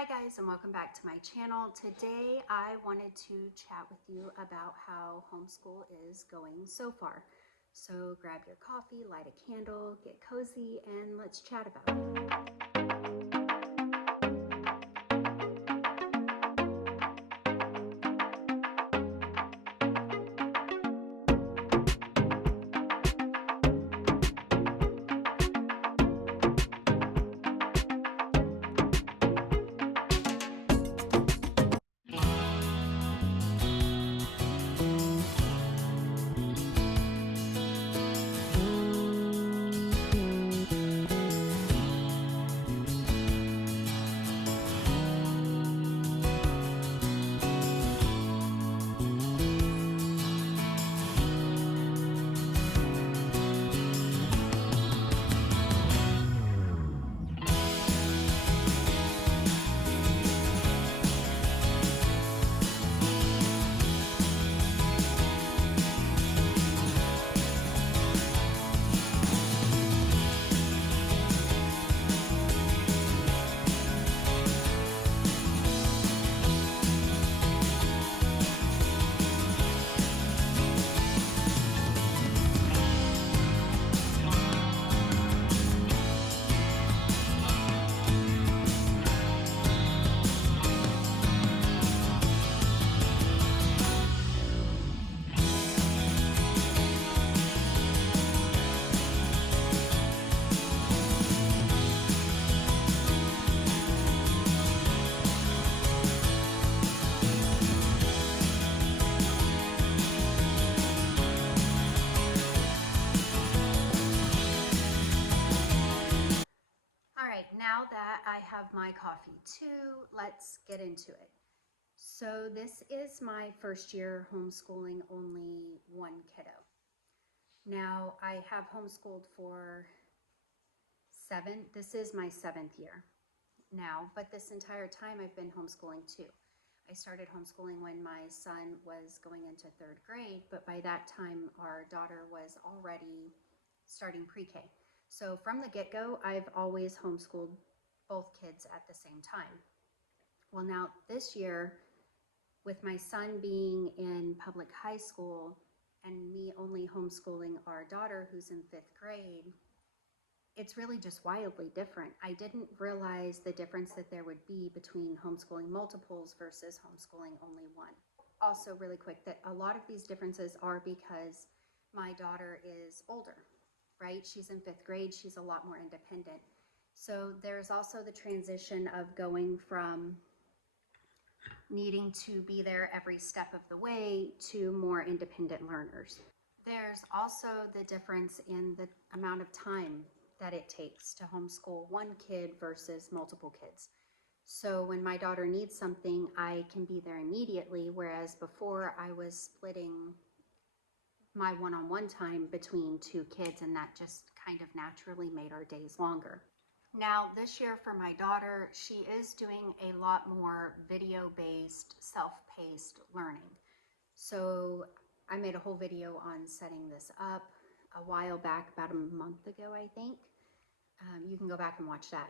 Hi guys, and welcome back to my channel. Today I wanted to chat with you about how homeschool is going so far. So grab your coffee, light a candle, get cozy, and let's chat about it. All right, now that I have my coffee too, let's get into it. So this is my first year homeschooling only one kiddo. Now I have homeschooled for this is my 7th year now, but this entire time I've been homeschooling too. I started homeschooling when my son was going into 3rd grade, but by that time our daughter was already starting pre-K. So from the get-go, I've always homeschooled both kids at the same time. Well, now this year, with my son being in public high school and me only homeschooling our daughter who's in 5th grade, it's really just wildly different. I didn't realize the difference that there would be between homeschooling multiples versus homeschooling only one. Also, really quick, that a lot of these differences are because my daughter is older, right? She's in 5th grade, she's a lot more independent. So there's also the transition of going from needing to be there every step of the way to more independent learners. There's also the difference in the amount of time that it takes to homeschool one kid versus multiple kids. So when my daughter needs something, I can be there immediately, whereas before I was splitting my one-on-one time between 2 kids, and that just kind of naturally made our days longer. Now this year for my daughter, she is doing a lot more video-based, self-paced learning. So I made a whole video on setting this up a while back, about a month ago, I think. You can go back and watch that.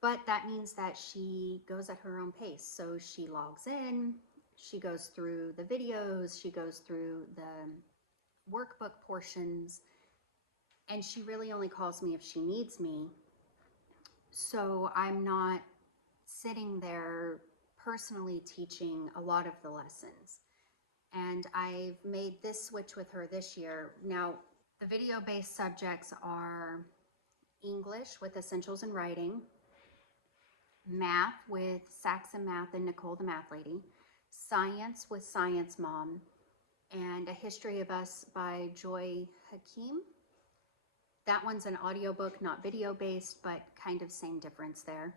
But that means that she goes at her own pace. So she logs in, she goes through the videos, she goes through the workbook portions, and she really only calls me if she needs me. So I'm not sitting there personally teaching a lot of the lessons. And I've made this switch with her this year. Now, the video-based subjects are English with Essentials in Writing, Math with Saxon Math and Nicole the Math Lady, Science with Science Mom, and A History of Us by Joy Hakeem. That one's an audiobook, not video-based, but kind of same difference there.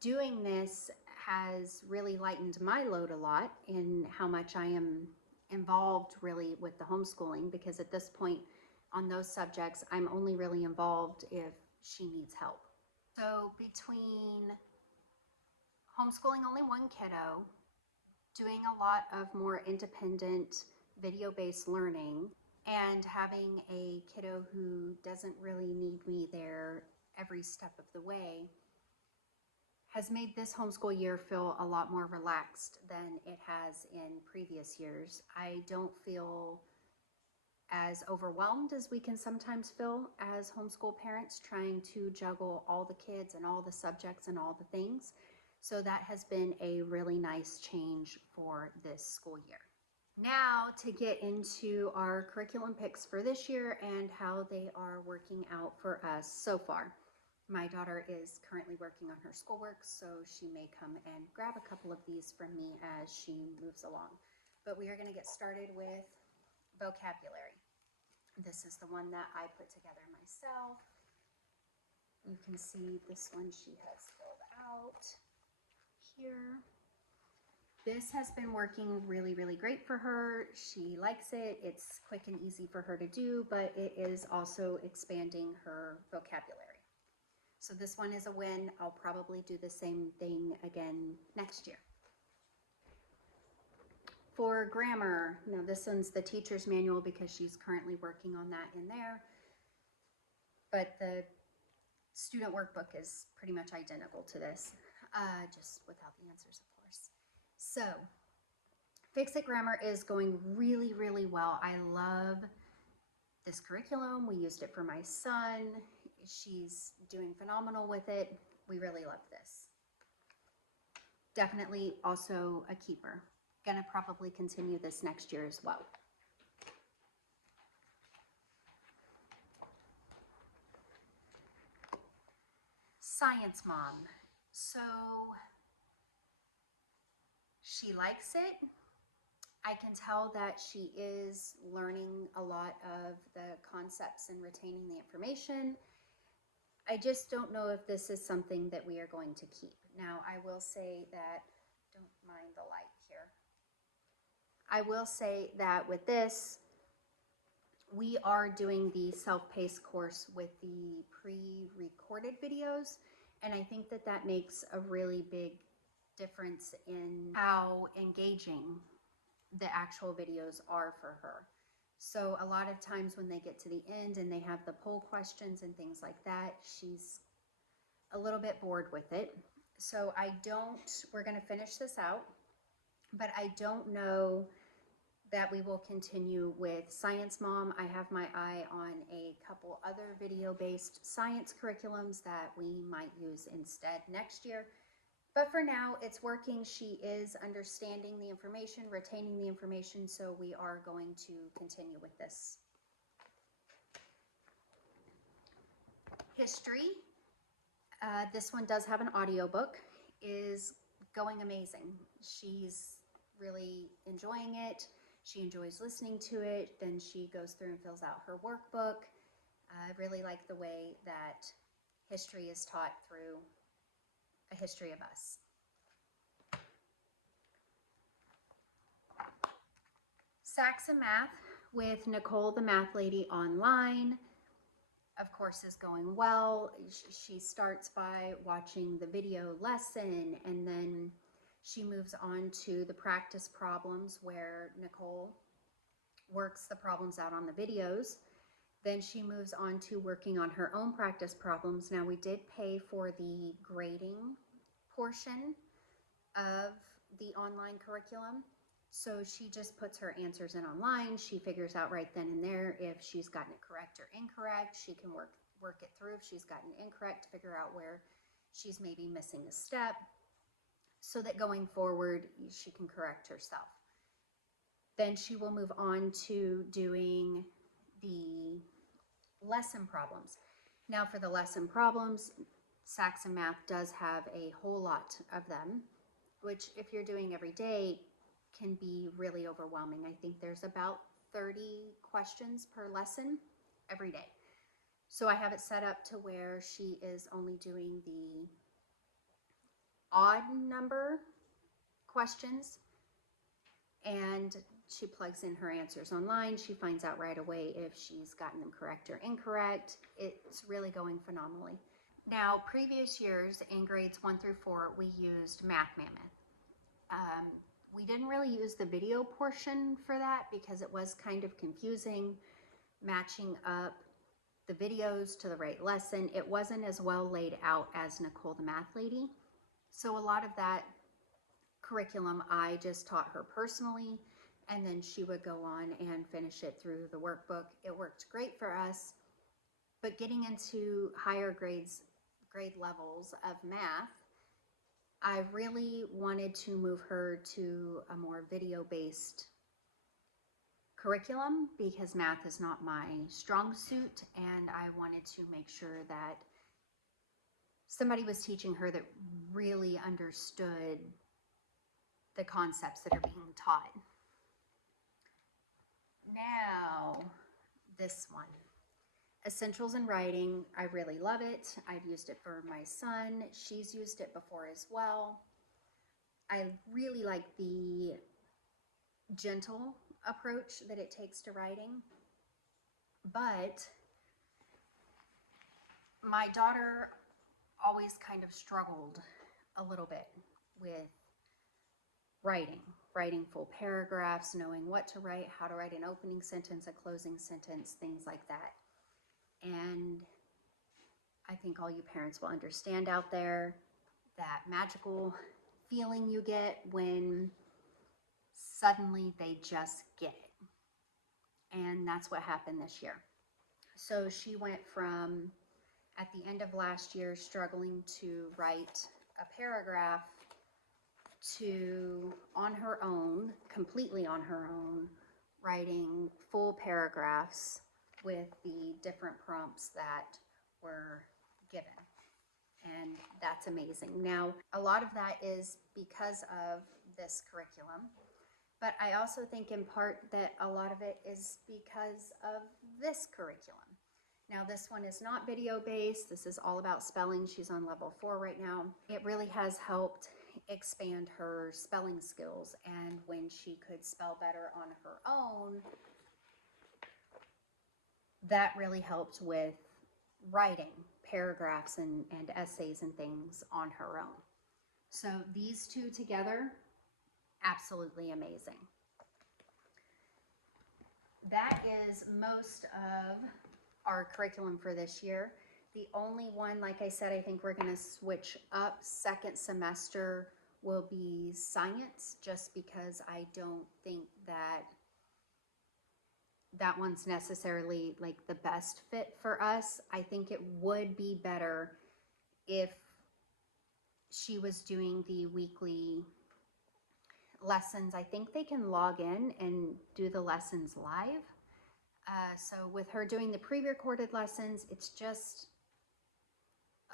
Doing this has really lightened my load a lot in how much I am involved really with the homeschooling, because at this point on those subjects, I'm only really involved if she needs help. So between homeschooling only one kiddo, doing a lot of more independent video-based learning, and having a kiddo who doesn't really need me there every step of the way, has made this homeschool year feel a lot more relaxed than it has in previous years. I don't feel as overwhelmed as we can sometimes feel as homeschool parents trying to juggle all the kids and all the subjects and all the things. So that has been a really nice change for this school year. Now to get into our curriculum picks for this year and how they are working out for us so far. My daughter is currently working on her schoolwork, so she may come and grab a couple of these from me as she moves along. But we are going to get started with vocabulary. This is the one that I put together myself. You can see this one she has filled out here. This has been working really, really great for her. She likes it. It's quick and easy for her to do, but it is also expanding her vocabulary. So this one is a win. I'll probably do the same thing again next year. For grammar, now this one's the teacher's manual because she's currently working on that in there. But the student workbook is pretty much identical to this, just without the answers, of course. So, Fix-It Grammar is going really, really well. I love this curriculum. We used it for my son. She's doing phenomenal with it. We really love this. Definitely also a keeper. Gonna probably continue this next year as well. Science Mom. So she likes it. I can tell that she is learning a lot of the concepts and retaining the information. I just don't know if this is something that we are going to keep. Now, I will say that, don't mind the light here. I will say that with this, we are doing the self-paced course with the pre-recorded videos, and I think that that makes a really big difference in how engaging the actual videos are for her. So a lot of times when they get to the end and they have the poll questions and things like that, she's a little bit bored with it. So we're going to finish this out, but I don't know that we will continue with Science Mom. I have my eye on a couple other video-based science curriculums that we might use instead next year. But for now, it's working. She is understanding the information, retaining the information, so we are going to continue with this. History. This one does have an audiobook, is going amazing. She's really enjoying it. She enjoys listening to it. Then she goes through and fills out her workbook. I really like the way that history is taught through a history of us. Saxa Math with Nicole the Math Lady online, of course, is going well. She starts by watching the video lesson, and then she moves on to the practice problems where Nicole works the problems out on the videos. Then she moves on to working on her own practice problems. Now, we did pay for the grading portion of the online curriculum. So she just puts her answers in online. She figures out right then and there if she's gotten it correct or incorrect. She can work it through if she's gotten incorrect, figure out where she's maybe missing a step, so that going forward, she can correct herself. Then she will move on to doing the lesson problems. Now for the lesson problems, Saxa Math does have a whole lot of them, which if you're doing every day can be really overwhelming. I think there's about 30 questions per lesson every day. So I have it set up to where she is only doing the odd number questions, and she plugs in her answers online. She finds out right away if she's gotten them correct or incorrect. It's really going phenomenally. Now, previous years in grades 1 through 4, we used Math Mammoth. We didn't really use the video portion for that because it was kind of confusing matching up the videos to the right lesson. It wasn't as well laid out as Nicole the Math Lady. So a lot of that curriculum I just taught her personally, and then she would go on and finish it through the workbook. It worked great for us, but getting into higher grade levels of math, I really wanted to move her to a more video-based curriculum because math is not my strong suit, and I wanted to make sure that somebody was teaching her that really understood the concepts that are being taught. Now, this one, Essentials in Writing. I really love it. I've used it for my son. She's used it before as well. I really like the gentle approach that it takes to writing, but my daughter always kind of struggled a little bit with writing full paragraphs, knowing what to write, how to write an opening sentence, a closing sentence, things like that. And I think all you parents will understand out there that magical feeling you get when suddenly they just get it. And that's what happened this year. So she went from, at the end of last year, struggling to write a paragraph to, on her own, completely on her own, writing full paragraphs with the different prompts that were given. And that's amazing. Now, a lot of that is because of this curriculum, but I also think in part that a lot of it is because of this curriculum. Now, this one is not video based. This is all about spelling. She's on level 4 right now. It really has helped expand her spelling skills, and when she could spell better on her own, that really helped with writing paragraphs and essays and things on her own. So these two together, absolutely amazing. That is most of our curriculum for this year. The only one, like I said, I think we're going to switch up second semester will be science, just because I don't think that that one's necessarily like the best fit for us. I think it would be better if she was doing the weekly lessons. I think they can log in and do the lessons live. So with her doing the pre-recorded lessons, it's just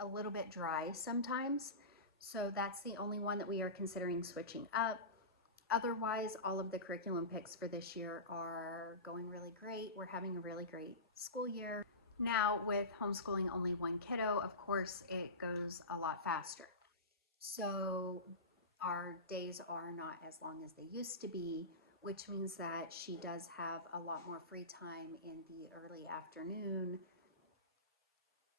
a little bit dry sometimes. So that's the only one that we are considering switching up. Otherwise, all of the curriculum picks for this year are going really great. We're having a really great school year. Now, with homeschooling only one kiddo, of course, it goes a lot faster. So our days are not as long as they used to be, which means that she does have a lot more free time in the early afternoon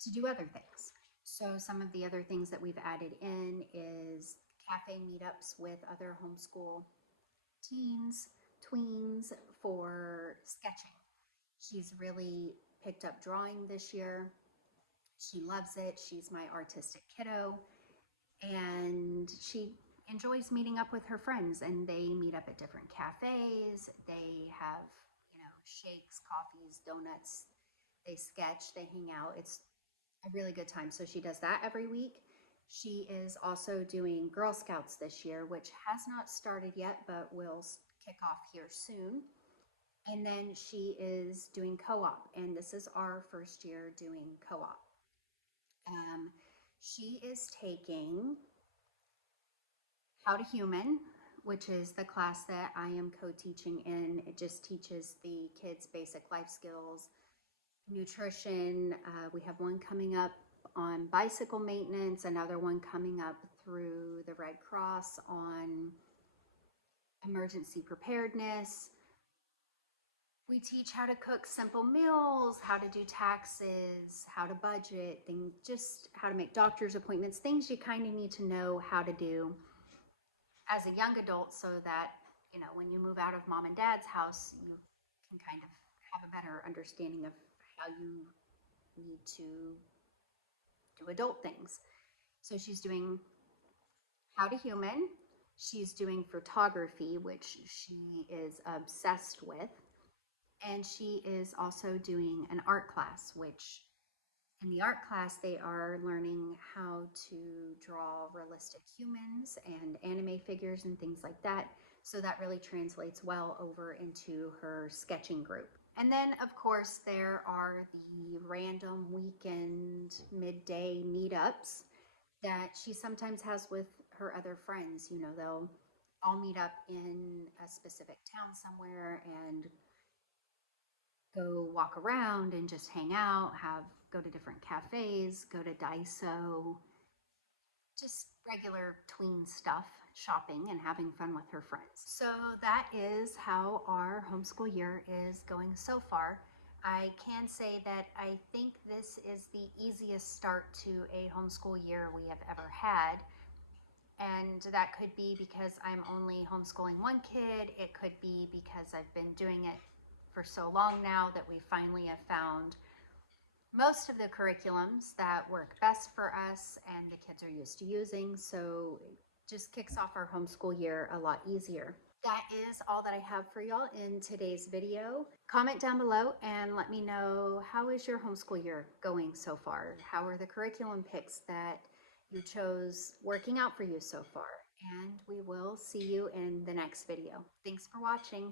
to do other things. So some of the other things that we've added in is cafe meetups with other homeschool teens, tweens for sketching. She's really picked up drawing this year. She loves it. She's my artistic kiddo, and she enjoys meeting up with her friends, and they meet up at different cafes. They have, shakes, coffees, donuts. They sketch, they hang out. It's a really good time. So she does that every week. She is also doing Girl Scouts this year, which has not started yet, but will kick off here soon. And then she is doing co-op, and this is our first year doing co-op. She is taking How to Human, which is the class that I am co-teaching in. It just teaches the kids basic life skills, nutrition. We have one coming up on bicycle maintenance, another one coming up through the Red Cross on emergency preparedness. We teach how to cook simple meals, how to do taxes, how to budget, things, just how to make doctor's appointments, things you kind of need to know how to do as a young adult, so that, when you move out of mom and dad's house, you can kind of have a better understanding of how you need to do adult things. So she's doing How to Human. She's doing photography, which she is obsessed with. And she is also doing an art class, which in the art class, they are learning how to draw realistic humans and anime figures and things like that. So that really translates well over into her sketching group. And then, of course, there are the random weekend midday meetups that she sometimes has with her other friends. You know, they'll all meet up in a specific town somewhere and go walk around and just hang out, have go to different cafes, go to Daiso, just regular tween stuff, shopping and having fun with her friends. So that is how our homeschool year is going so far. I can say that I think this is the easiest start to a homeschool year we have ever had. And that could be because I'm only homeschooling one kid. It could be because I've been doing it for so long now that we finally have found most of the curriculums that work best for us and the kids are used to using. So it just kicks off our homeschool year a lot easier. That is all that I have for y'all in today's video. Comment down below and let me know, how is your homeschool year going so far? How are the curriculum picks that you chose working out for you so far? And we will see you in the next video. Thanks for watching.